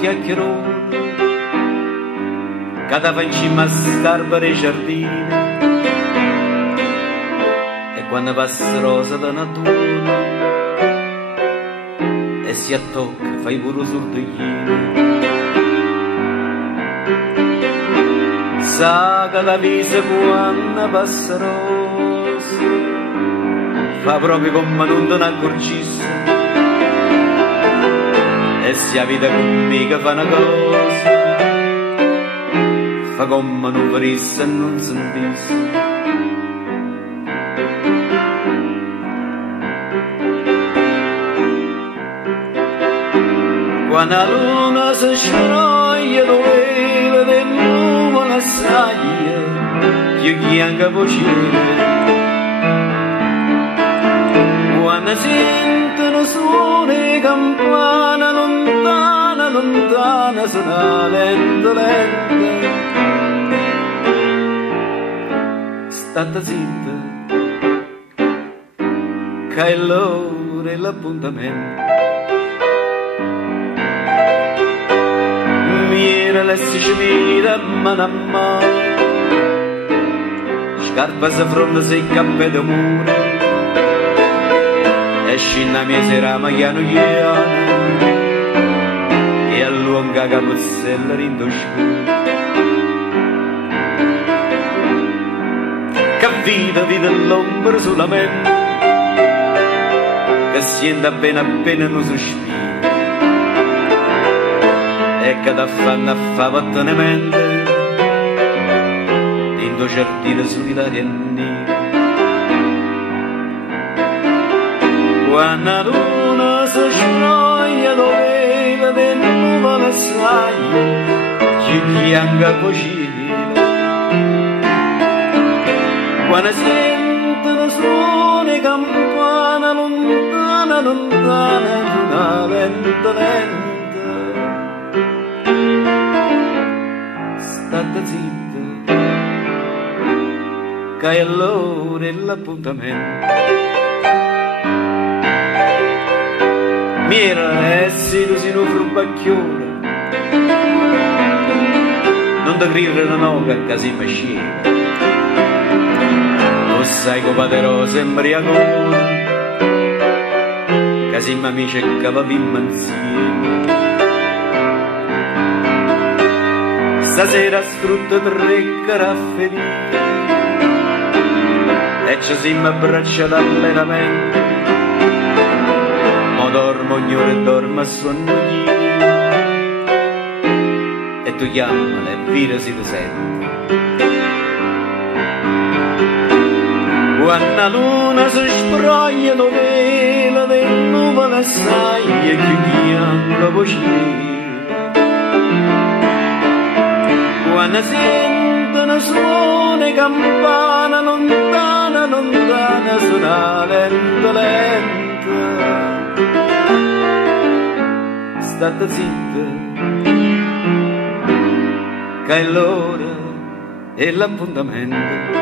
chiacchierone che dava in cima a st'arbore e giardini, e quando passa rosa da natura e si attocca fai pure sordoglini, sa che la visa quando passa rosa fa proprio come non te ne accorgissi, e se la vita con me che fa una cosa fa come non vedesse e non sentisse. Quando la luna si scioglie dove del nuvole assaglia chiudi anche vocine, quando sentono suoni campana lontana lontana suona lenta lenta, state zitta che è l'ora e l'appuntamento. Mira lessi cimita mano a mano, scarpa se fronda se cappe d'amore, e scina mia sera magliano chiano, e allunga capozzella rindoscura. Che vita l'ombra sulla mente, che siente appena appena un sospiro, e che da fanno a fa pattanamente in due giardini solitari e neri. Quando la luna si scioglie dove del nuvole assaglia chiudi anche vocine, quando sentono suoni campana lontana lontana una lenta lenta, state zitta che è l'ora e l'appuntamento. Mira e si un frubacchione, non ti credere no che si mi scena, tu sai che padrò sembri ancora, che siamo amici e che viviamo insieme. Stasera sfrutto 3 carafferine e ci siamo abbracciati allenamente, ma dormo ognuno e dormo a sonnoglini, e tu chiamala e vira si ti sente. Quando la luna si sproglia lo velo del nuvole assaglia chiudiamo la voce, quando sentono suoni campana lontana lontana suona lenta lenta, state zitta che è l'ora e l'appuntamento.